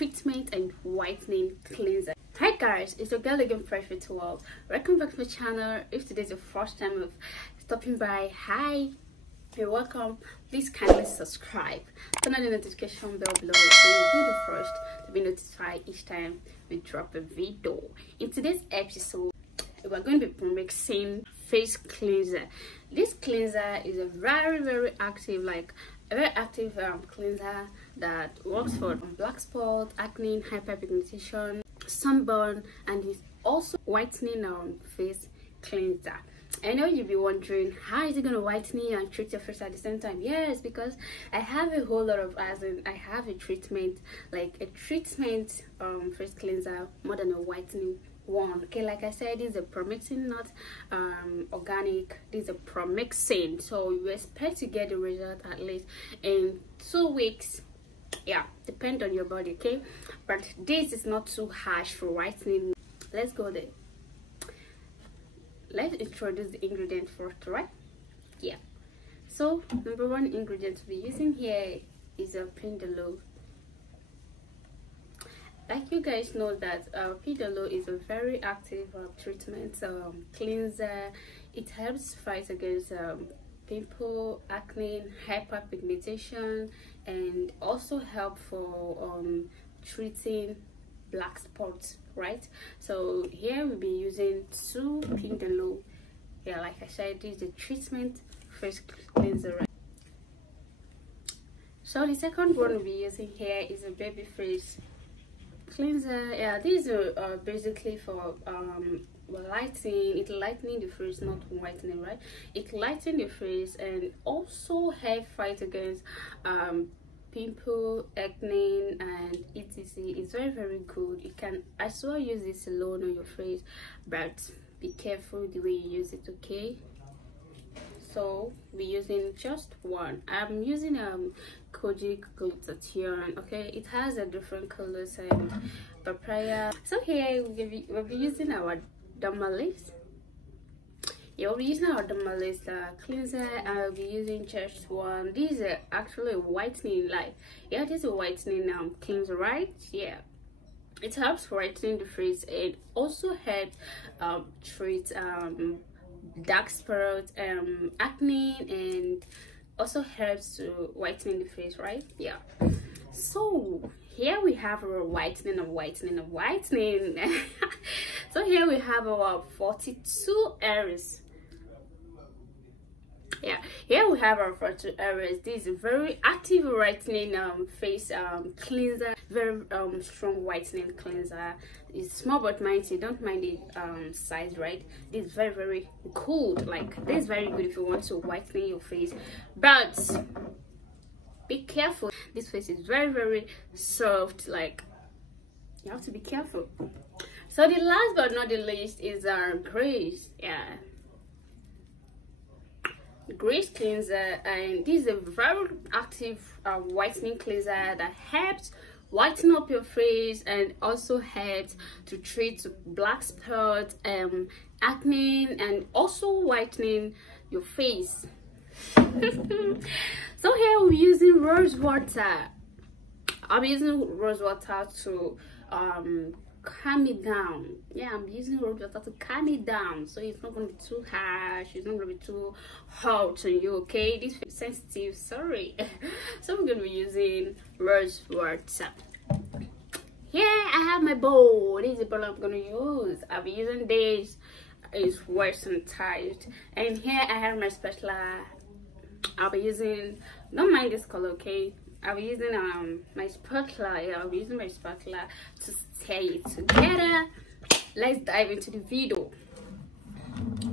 treatment and whitening cleanser. Hi guys, it's your girl again, Fresh with World. Welcome back to my channel. If today's your first time of stopping by, hi, you're welcome. Please kindly subscribe, turn on the notification bell below so you'll be the first to be notified each time we drop a video. In today's episode, we're going to be mixing face cleanser. This cleanser is a very active, cleanser that works for black spot, acne, hyperpigmentation, sunburn, and is also whitening face cleanser. I know you'll be wondering, how is it going to whiten you and treat your face at the same time? Yes, because I have a whole lot of, I have a treatment, face cleanser more than a whitening one. Okay, like I said, this is a promixing, not organic. This is a promixing, so you expect to get the result at least in 2 weeks. Yeah, depend on your body, okay? But this is not too harsh for whitening. Let's go there. Let's introduce the ingredient first, right? Yeah, so number one ingredient we're using here is a pindaloo. Like you guys know that pindaloo is a very active treatment cleanser. It helps fight against pimple, acne, hyperpigmentation, and also help for treating black spots, right? So here we'll be using 2 pindaloo. Yeah, like I said, this is a treatment face cleanser, right? So the second one we'll be using here is a baby face cleanser. Yeah, these are basically for lightening. It lightening the face, not whitening, right? It lightens the face and also help fight against pimple, acne, and etc. It's very good. You can as well use this alone on your face, but be careful the way you use it, okay? So we're using just one. I'm using kojic glutathione. Okay, it has a different colors and papaya. So here we'll be using our dermalis. Yeah, we'll be using our dermalis cleanser. I'll be using just one. This is actually a whitening, this is a whitening cleanser, right? Yeah, it helps whitening the face and also helps treat dark spots, acne, and also helps to whitening the face, right? Yeah, so here we have our whitening. So here we have our 42 areas. Yeah, here we have our 42 areas. This is a very active whitening face cleanser, very strong whitening cleanser. It's small but mighty. Don't mind the size, right? This is very good. This is very good if you want to whiten your face, but be careful. This face is very soft. You have to be careful. So the last but not the least is our grease. Yeah, grease cleanser, and this is a very active whitening cleanser that helps whiten up your face and also helps to treat black spots, acne, and also whitening your face. So here we're using rose water. I'm using rose water to calm it down. Yeah, I'm using rose water to calm it down, so it's not going to be too harsh, it's not going to be too hot on you, okay? This is sensitive, sorry. So we're going to be using rose water. Here I have my bowl. This is the bowl I'm going to use. I'll be using this. It's well sanitized. And here I have my spatula. I'll be using, don't mind this color, okay? I'll be using my spatula. Yeah, I'll be using my spatula to stir it together. Let's dive into the video.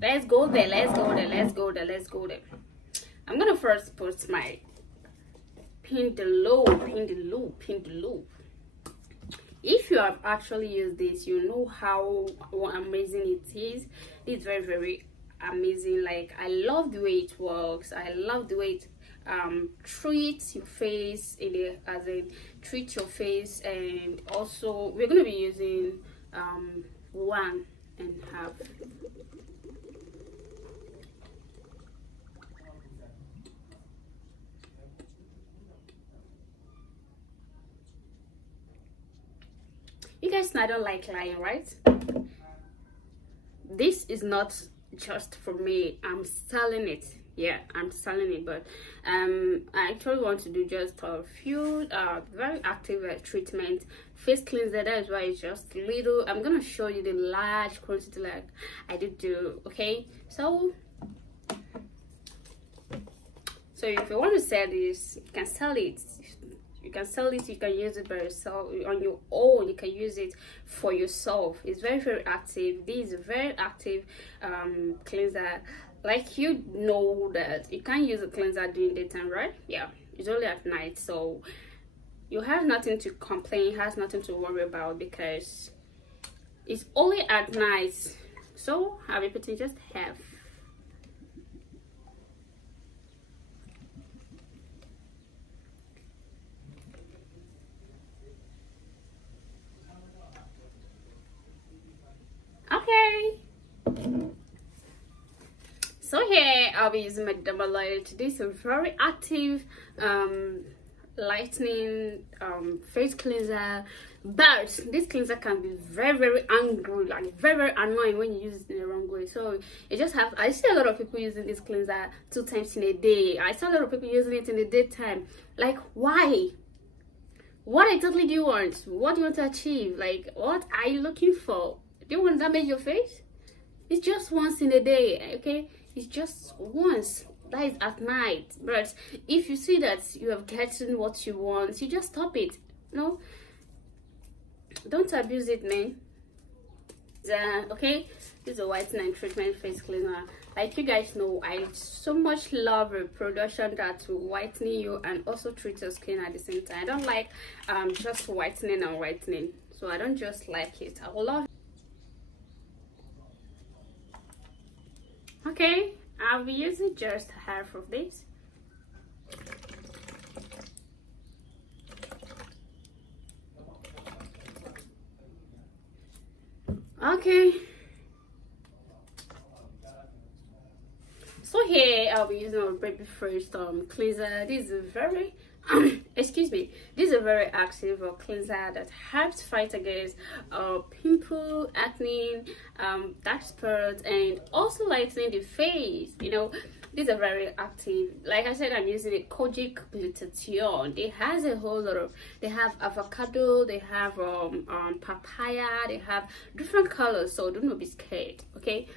Let's go there. I'm gonna first put my pindaloo. If you have actually used this, you know how amazing it is. It's very amazing. I love the way it works. I love the way it treats your face treat your face. And also we're going to be using 1.5. guys know I don't like lying, right? This is not just for me. I'm selling it. Yeah, I'm selling it, but I actually want to do just a few very active treatment face cleanser. That is why it's just little. I'm gonna show you the large quantity like I did do. Okay, so if you want to sell this, you can sell it. You can sell it, you can use it by yourself on your own, you can use it for yourself. It's very active. This is a very active cleanser. Like, you know that you can't use a cleanser during daytime, right? Yeah, it's only at night, so you have nothing to complain, has nothing to worry about, because it's only at night. So I'll be putting just half. Okay, so here I'll be using my double lighter to do some very active lightening face cleanser. But this cleanser can be very angry, like very annoying when you use it in the wrong way. So you just have, I see a lot of people using this cleanser 2 times in a day. I saw a lot of people using it in the daytime. Like, why? What exactly do you want? What do you want to achieve? Like, what are you looking for? Do you want to damage your face? It's just once in a day, okay? It's just once. That is at night. But if you see that you have gotten what you want, you just stop it. No, don't abuse it, man. Okay, this is a whitening treatment face cleaner. Like you guys know, I so much love a production that will whiten you and also treat your skin at the same time. I don't like just whitening and whitening, so I don't just like it. I will love it. Okay, I'll be using just half of this. Okay, so here I'll be using a baby fresh cleanser. This is a very excuse me, this is a very active cleanser that helps fight against pimple, acne, dark spots, and also lightening the face. You know, these are very active. Like I said, I'm using a kojic glutathione. It has a whole lot of, they have avocado, they have papaya, they have different colors, so do not be scared. Okay,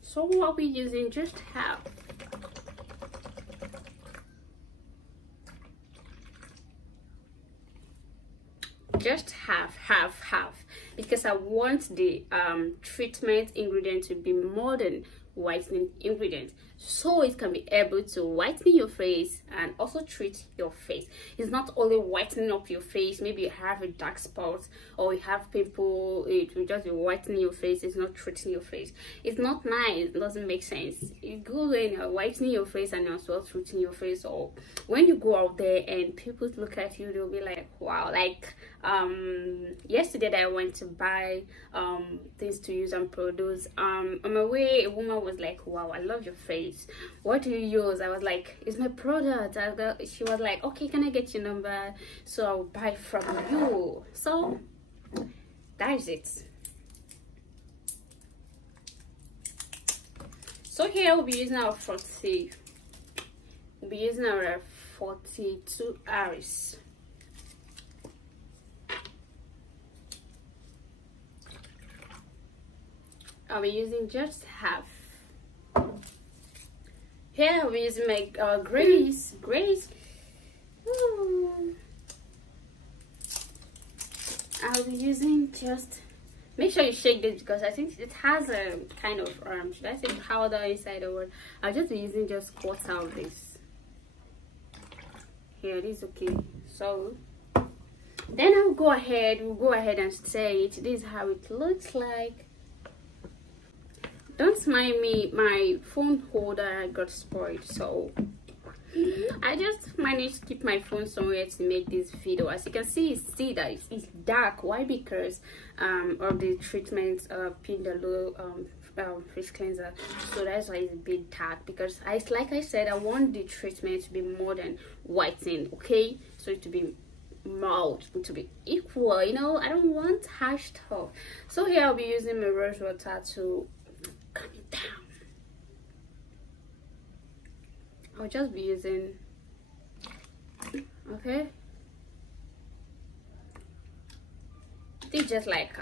so I'll be using just half. Just half, because I want the treatment ingredient to be more than whitening ingredient, so it can be able to whiten your face and also treat your face. It's not only whitening up your face. Maybe you have a dark spot or you have pimple, it will just be whitening your face. It's not treating your face. It's not nice. It doesn't make sense. It's good when you're whitening your face and you're as well treating your face. Or when you go out there and people look at you, they'll be like, wow. Like yesterday I went to buy things to use and produce. On my way, a woman was like, wow, I love your face, what do you use? I was like, it's my product. She was like, okay, can I get your number so I'll buy from you? So that is it. So here we'll be using our 42 hours. I'll be using just half. Here I'll be using my Grace. Ooh. I'll be using just, make sure you shake this because I think it has a kind of should I say powder inside or what. I'll just be using just quarter of this. Here it is. Okay, so then we'll go ahead and stir it. This is how it looks like. Don't mind me, my phone holder got spoiled, so I just managed to keep my phone somewhere to make this video. As you can see that it's dark. Why? Because of the treatment pindalo face cleanser, so that's why it's a bit dark, because like I said, I want the treatment to be more than whitening, okay? So to be mild, to be equal, you know. I don't want harsh stuff. So here I'll be using my rose water to calm it down. I'll just be using, okay, this is just like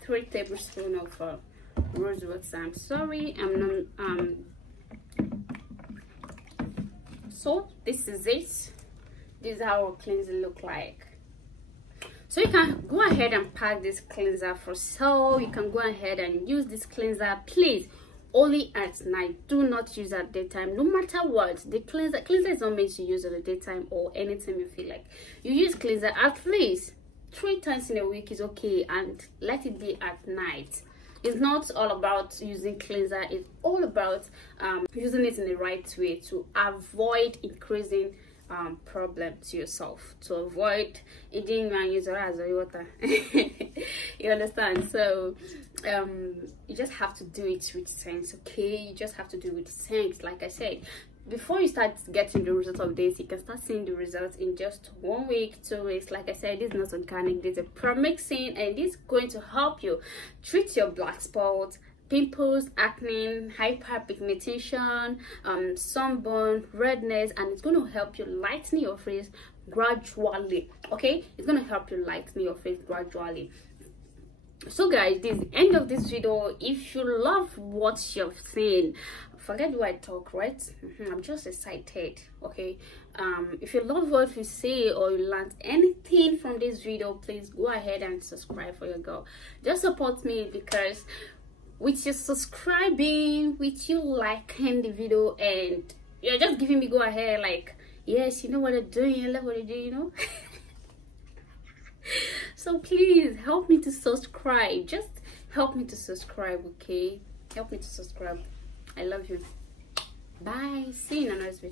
3 tablespoons of rose water. I'm sorry, I'm not so this is it. This is how our cleanser look like. So you can go ahead and pack this cleanser for sale. You can go ahead and use this cleanser, please, only at night. Do not use at daytime. No matter what, the cleanser is not meant to use at the daytime or anytime you feel like. You use cleanser at least 3 times in a week is okay, and let it be at night. It's not all about using cleanser, it's all about using it in the right way to avoid increasing problem to yourself, to avoid eating and use water. You understand? So you just have to do it with sense, okay? You just have to do it with sense. Like I said, before you start getting the result of this, you can start seeing the results in just 1 week, 2 weeks. Like I said, this is not organic, this is a premixing, and this is going to help you treat your black spots, pimples, acne, hyperpigmentation, sunburn, redness, and it's going to help you lighten your face gradually, okay? It's going to help you lighten your face gradually. So guys, this is the end of this video. If you love what you've seen, forget what I talk, right? I'm just excited, okay? If you love what we say or you learned anything from this video, please go ahead and subscribe for your girl. Just support me, because with you subscribing, with you liking the video, and you're just giving me go ahead, like, yes, you know what I'm doing, I love what I do, you know. So please help me to subscribe. Just help me to subscribe, okay? Help me to subscribe. I love you. Bye. See you in the next video.